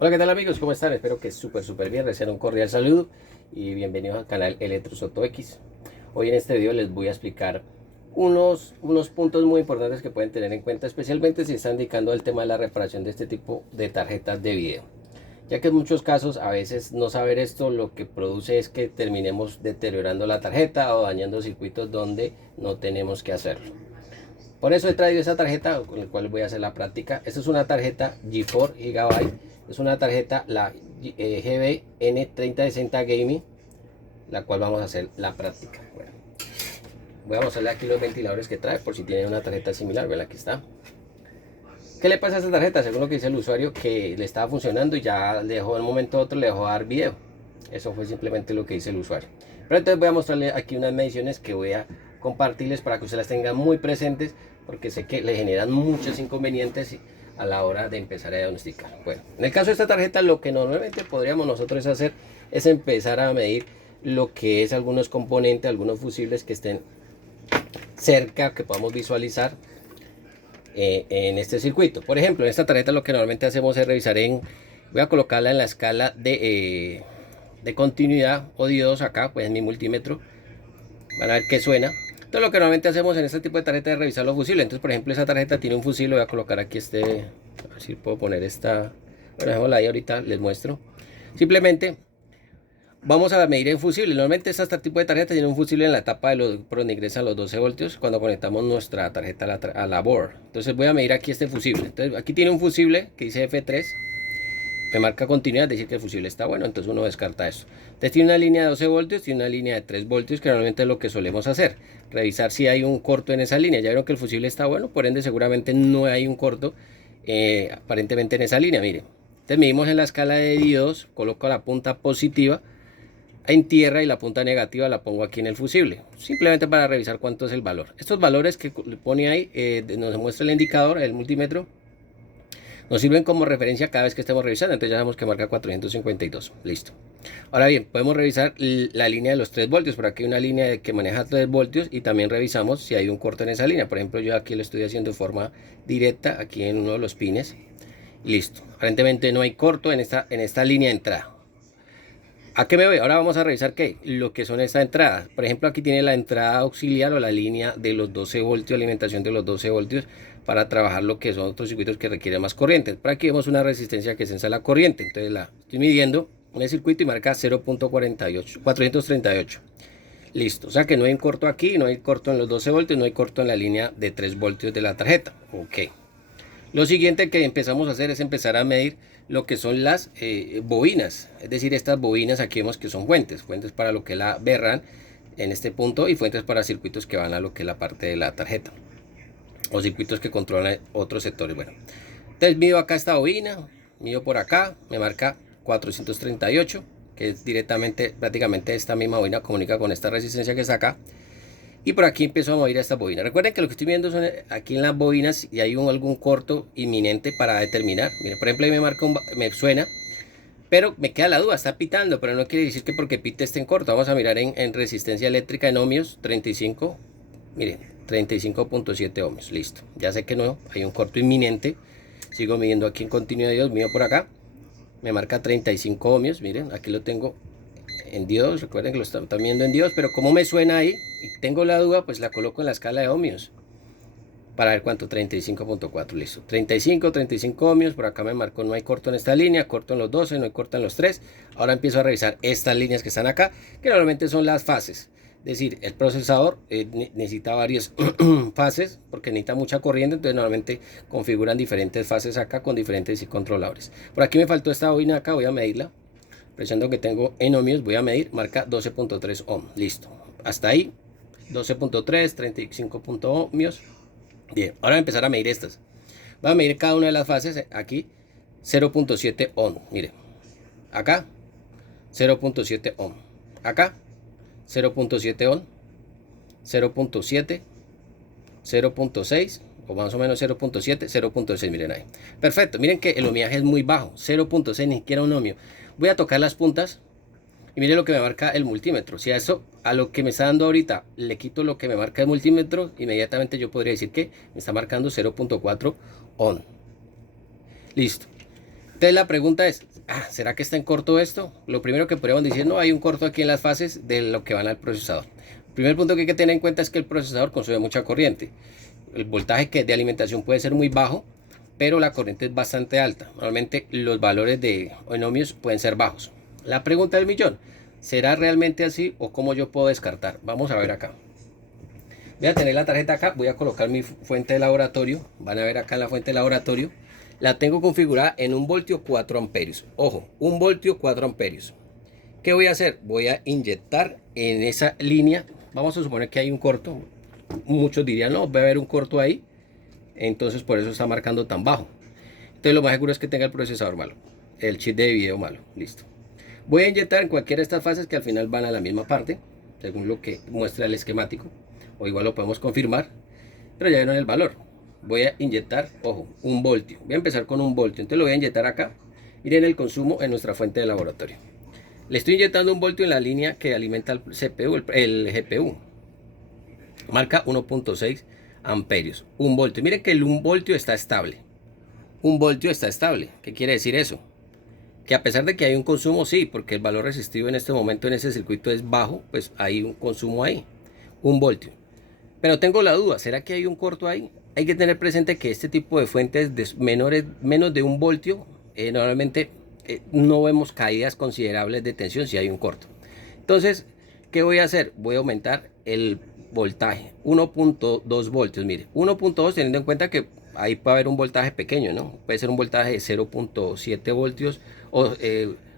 Hola, ¿qué tal amigos? ¿Cómo están? Espero que súper bien. Reciban un cordial saludo y bienvenidos al canal Electrosoto X. Hoy en este video les voy a explicar unos puntos muy importantes que pueden tener en cuenta, especialmente si están dedicando al tema de la reparación de este tipo de tarjetas de video. Ya que en muchos casos a veces no saber esto lo que produce es que terminemos deteriorando la tarjeta o dañando circuitos donde no tenemos que hacerlo. Por eso he traído esa tarjeta con la cual voy a hacer la práctica. Esta es una tarjeta GeForce Gigabyte. Es una tarjeta, la GBN 3060 Gaming, la cual vamos a hacer la práctica. Bueno, voy a mostrarle aquí los ventiladores que trae por si tienen una tarjeta similar. Ven, aquí está. ¿Qué le pasa a esta tarjeta? Según lo que dice el usuario, que le estaba funcionando y ya le dejó de un momento a otro, le dejó dar video. Eso fue simplemente lo que dice el usuario. Pero entonces voy a mostrarle aquí unas mediciones que voy a compartirles para que ustedes las tengan muy presentes, porque sé que le generan muchos inconvenientes a la hora de empezar a diagnosticar. Bueno, en el caso de esta tarjeta, lo que normalmente podríamos nosotros hacer es empezar a medir lo que es algunos componentes, algunos fusibles que estén cerca, que podamos visualizar en este circuito. Por ejemplo, en esta tarjeta lo que normalmente hacemos es revisar voy a colocarla en la escala de continuidad o diodos acá, pues en mi multímetro. Van a ver que suena. Entonces lo que normalmente hacemos en este tipo de tarjeta es revisar los fusibles. Entonces por ejemplo esa tarjeta tiene un fusible, voy a colocar aquí a ver si puedo poner esta, bueno, dejémosla ahí, ahorita les muestro. Simplemente vamos a medir el fusible. Normalmente este tipo de tarjeta tiene un fusible en la tapa por donde ingresan los 12 voltios cuando conectamos nuestra tarjeta a la board. Entonces voy a medir aquí este fusible. Entonces aquí tiene un fusible que dice F3. Me marca continuidad, decir que el fusible está bueno, entonces uno descarta eso. Entonces tiene una línea de 12 voltios, tiene una línea de 3 voltios, que normalmente es lo que solemos hacer. Revisar si hay un corto en esa línea. Ya vieron que el fusible está bueno, por ende seguramente no hay un corto aparentemente en esa línea, miren. Entonces medimos en la escala de diodos, coloco la punta positiva en tierra y la punta negativa la pongo aquí en el fusible, simplemente para revisar cuánto es el valor. Estos valores que pone ahí nos muestra el indicador, el multímetro, nos sirven como referencia cada vez que estemos revisando. Entonces ya sabemos que marca 452. Listo. Ahora bien, podemos revisar la línea de los 3 voltios. Por aquí hay una línea que maneja 3 voltios y también revisamos si hay un corte en esa línea. Por ejemplo, yo aquí lo estoy haciendo de forma directa, aquí en uno de los pines. Listo. Aparentemente no hay corto en esta línea de entrada. ¿A qué me voy? Ahora vamos a revisar lo que son estas entradas. Por ejemplo, aquí tiene la entrada auxiliar o la línea de los 12 voltios, alimentación de los 12 voltios para trabajar lo que son otros circuitos que requieren más corriente. Por aquí vemos una resistencia que sensa la corriente. Entonces la estoy midiendo en el circuito y marca 0.48, 438. Listo. O sea que no hay un corto aquí, no hay corto en los 12 voltios, no hay corto en la línea de 3 voltios de la tarjeta. Ok. Lo siguiente que empezamos a hacer es empezar a medir lo que son las bobinas, es decir, estas bobinas aquí vemos que son fuentes para lo que es la VRAM en este punto y fuentes para circuitos que van a lo que es la parte de la tarjeta o circuitos que controlan otros sectores. Bueno, entonces mido acá esta bobina, mido por acá, me marca 438, que es directamente, prácticamente esta misma bobina comunica con esta resistencia que está acá. Y por aquí empiezo a mover esta bobina. Recuerden que lo que estoy viendo son aquí en las bobinas y hay algún corto inminente para determinar. Miren, por ejemplo, ahí me suena, pero me queda la duda, está pitando, pero no quiere decir que porque pite esté en corto. Vamos a mirar en resistencia eléctrica en ohmios, 35, miren, 35.7 ohmios, listo. Ya sé que no, hay un corto inminente. Sigo midiendo aquí en continuidad de Dios, mido por acá, me marca 35 ohmios, miren, aquí lo tengo en diodos, recuerden que lo están viendo en diodos, pero como me suena ahí y tengo la duda, pues la coloco en la escala de ohmios para ver cuánto. 35.4, listo, 35 ohmios. Por acá me marcó no hay corto en esta línea, corto en los 12, no hay corto en los 3. Ahora empiezo a revisar estas líneas que están acá, que normalmente son las fases. Es decir, el procesador necesita varias fases porque necesita mucha corriente, entonces normalmente configuran diferentes fases acá con diferentes controladores. Por aquí me faltó esta bobina acá, voy a medirla. Presionando que tengo en ohmios, voy a medir, marca 12.3 ohm. Listo. Hasta ahí, 12.3, 35 ohmios. Bien, ahora voy a empezar a medir estas. Voy a medir cada una de las fases. Aquí, 0.7 ohm. Mire, acá, 0.7 ohm. Acá, 0.7 ohm. 0.7, 0.6 o más o menos 0.7, 0.6, miren ahí. Perfecto, miren que el ohmiaje es muy bajo, 0.6, ni siquiera un ohmio. Voy a tocar las puntas y miren lo que me marca el multímetro. Si a eso, a lo que me está dando ahorita, le quito lo que me marca el multímetro, inmediatamente yo podría decir que me está marcando 0.4 ohm. Listo. Entonces la pregunta es, ¿será que está en corto esto? Lo primero que podemos decir, no, hay un corto aquí en las fases de lo que van al procesador. El primer punto que hay que tener en cuenta es que el procesador consume mucha corriente. El voltaje de alimentación puede ser muy bajo, pero la corriente es bastante alta. Normalmente los valores de ohmios pueden ser bajos. La pregunta del millón, ¿será realmente así o cómo yo puedo descartar? Vamos a ver acá. Voy a tener la tarjeta acá, voy a colocar mi fuente de laboratorio. Van a ver acá en la fuente de laboratorio. La tengo configurada en 1 voltio 4 amperios. Ojo, 1 voltio 4 amperios. ¿Qué voy a hacer? Voy a inyectar en esa línea. Vamos a suponer que hay un corto. Muchos dirían, no, va a haber un corto ahí. Entonces por eso está marcando tan bajo. Entonces lo más seguro es que tenga el procesador malo. El chip de video malo. Listo. Voy a inyectar en cualquiera de estas fases que al final van a la misma parte. Según lo que muestra el esquemático. O igual lo podemos confirmar. Pero ya vieron el valor. Voy a inyectar, ojo, 1 voltio. Voy a empezar con 1 voltio. Entonces lo voy a inyectar acá. Miren el consumo en nuestra fuente de laboratorio. Le estoy inyectando 1 voltio en la línea que alimenta el CPU, el GPU. Marca 1.6 amperios. 1 voltio. Miren que el 1 voltio está estable. 1 voltio está estable. ¿Qué quiere decir eso? Que a pesar de que hay un consumo, sí, porque el valor resistivo en este momento en ese circuito es bajo, pues hay un consumo ahí. 1 voltio. Pero tengo la duda, ¿será que hay un corto ahí? Hay que tener presente que este tipo de fuentes de menos de 1 voltio, normalmente no vemos caídas considerables de tensión si hay un corto. Entonces, ¿qué voy a hacer? Voy a aumentar el voltaje, 1.2 voltios, mire, 1.2 teniendo en cuenta que ahí puede haber un voltaje pequeño, ¿no? Puede ser un voltaje de 0.7 voltios o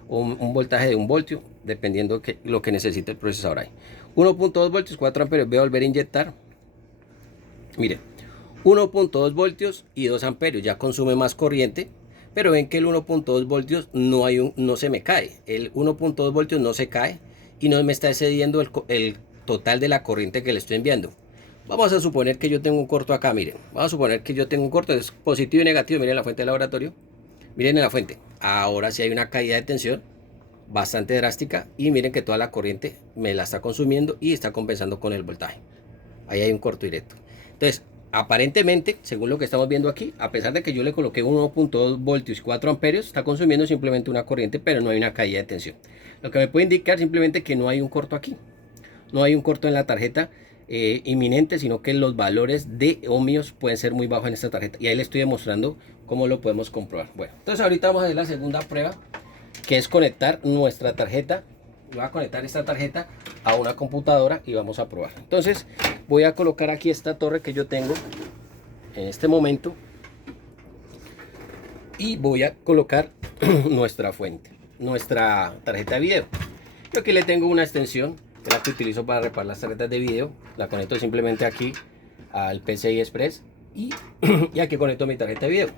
un voltaje de 1 voltio, dependiendo de lo que necesite el procesador ahí. 1.2 voltios, 4 amperios, voy a volver a inyectar. Mire, 1.2 voltios y 2 amperios, ya consume más corriente, pero ven que el 1.2 voltios no se me cae, el 1.2 voltios no se cae y no me está excediendo el total de la corriente que le estoy enviando. Vamos a suponer que yo tengo un corto acá, miren, vamos a suponer que yo tengo un corto, es positivo y negativo, miren la fuente de laboratorio, miren en la fuente, ahora sí hay una caída de tensión bastante drástica y miren que toda la corriente me la está consumiendo y está compensando con el voltaje. Ahí hay un corto directo. Entonces, aparentemente, según lo que estamos viendo aquí, a pesar de que yo le coloqué 1.2 voltios y 4 amperios, está consumiendo simplemente una corriente, pero no hay una caída de tensión. Lo que me puede indicar simplemente que no hay un corto aquí. No hay un corto en la tarjeta inminente, sino que los valores de ohmios pueden ser muy bajos en esta tarjeta. Y ahí le estoy demostrando cómo lo podemos comprobar. Bueno, entonces ahorita vamos a hacer la segunda prueba, que es conectar nuestra tarjeta. Voy a conectar esta tarjeta a una computadora y vamos a probar. Entonces voy a colocar aquí esta torre que yo tengo en este momento y voy a colocar nuestra fuente, nuestra tarjeta de video. Yo aquí le tengo una extensión, que es la que utilizo para reparar las tarjetas de video. La conecto simplemente aquí al PCI Express y aquí conecto mi tarjeta de video.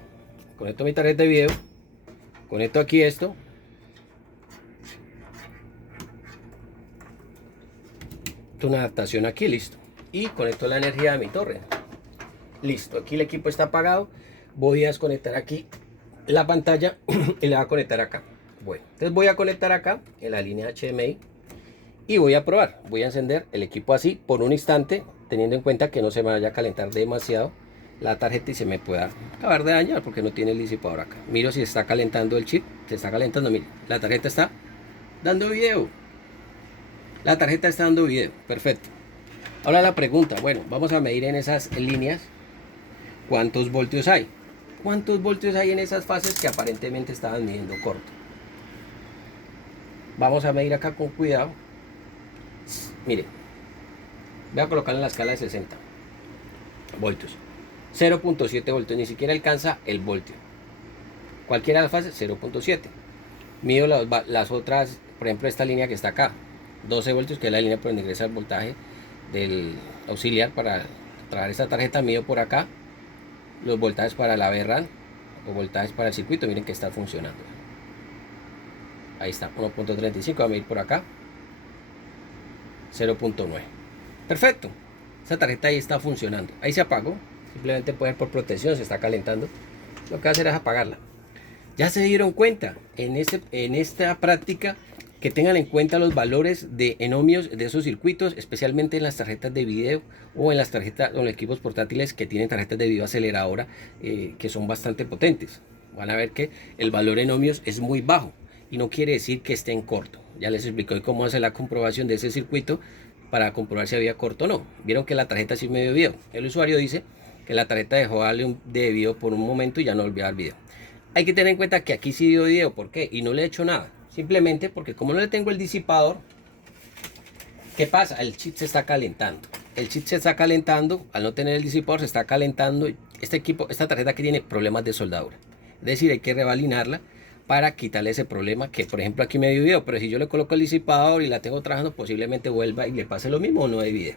Conecto mi tarjeta de video, conecto aquí esto. Una adaptación aquí, listo, y conecto la energía de mi torre, listo. Aquí el equipo está apagado, voy a desconectar aquí la pantalla y le voy a conectar acá. Bueno, entonces voy a conectar acá en la línea HDMI y voy a probar. Voy a encender el equipo así por un instante, teniendo en cuenta que no se me vaya a calentar demasiado la tarjeta y se me pueda acabar de dañar porque no tiene el disipador acá. Miro si está calentando el chip, se está calentando, mire, la tarjeta está dando video. La tarjeta está dando video, perfecto. Ahora la pregunta, bueno, vamos a medir en esas líneas cuántos voltios hay. ¿Cuántos voltios hay en esas fases que aparentemente estaban midiendo corto? Vamos a medir acá con cuidado. Mire, voy a colocar en la escala de 60 voltios. 0.7 voltios, ni siquiera alcanza el voltio. Cualquiera de las fases, 0.7. Mido las otras, por ejemplo, esta línea que está acá. 12 voltios, que es la línea por donde ingresa el voltaje del auxiliar para traer esta tarjeta. Mido por acá los voltajes para la VRAM o voltajes para el circuito. Miren que está funcionando. Ahí está, 1.35. Voy a medir por acá 0.9. Perfecto, esta tarjeta ahí está funcionando. Ahí se apagó, simplemente puede ser por protección, se está calentando. Lo que va a hacer es apagarla. Ya se dieron cuenta en esta práctica que tengan en cuenta los valores en ohmios de esos circuitos, especialmente en las tarjetas de video o en las tarjetas o en los equipos portátiles que tienen tarjetas de video aceleradora que son bastante potentes. Van a ver que el valor en ohmios es muy bajo y no quiere decir que esté en corto. Ya les explico cómo hacer la comprobación de ese circuito para comprobar si había corto o no. Vieron que la tarjeta sí me dio video. El usuario dice que la tarjeta dejó darle de video por un momento y ya no volvió a dar video. Hay que tener en cuenta que aquí sí dio video. ¿Por qué? Y no le he hecho nada. Simplemente porque como no le tengo el disipador, ¿qué pasa? El chip se está calentando. El chip se está calentando. Al no tener el disipador se está calentando. Esta tarjeta que tiene problemas de soldadura. Es decir, hay que rebalinarla para quitarle ese problema que, por ejemplo, aquí me dio video. Pero si yo le coloco el disipador y la tengo trabajando, posiblemente vuelva y le pase lo mismo o no hay video.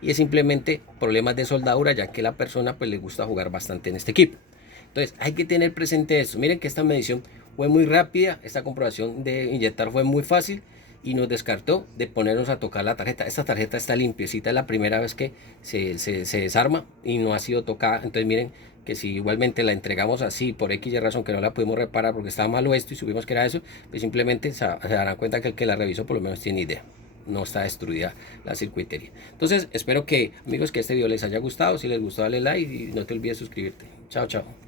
Y es simplemente problemas de soldadura, ya que la persona pues le gusta jugar bastante en este equipo. Entonces hay que tener presente esto. Miren que esta medición fue muy rápida. Esta comprobación de inyectar fue muy fácil. Y nos descartó de ponernos a tocar la tarjeta. Esta tarjeta está limpiecita, es la primera vez que se desarma y no ha sido tocada. Entonces miren que si igualmente la entregamos así por X y razón que no la pudimos reparar porque estaba malo esto y supimos que era eso, pues simplemente se darán cuenta que el que la revisó por lo menos tiene idea. No está destruida la circuitería. Entonces espero que, amigos, que este video les haya gustado. Si les gustó, dale like y no te olvides suscribirte. Chao, chao.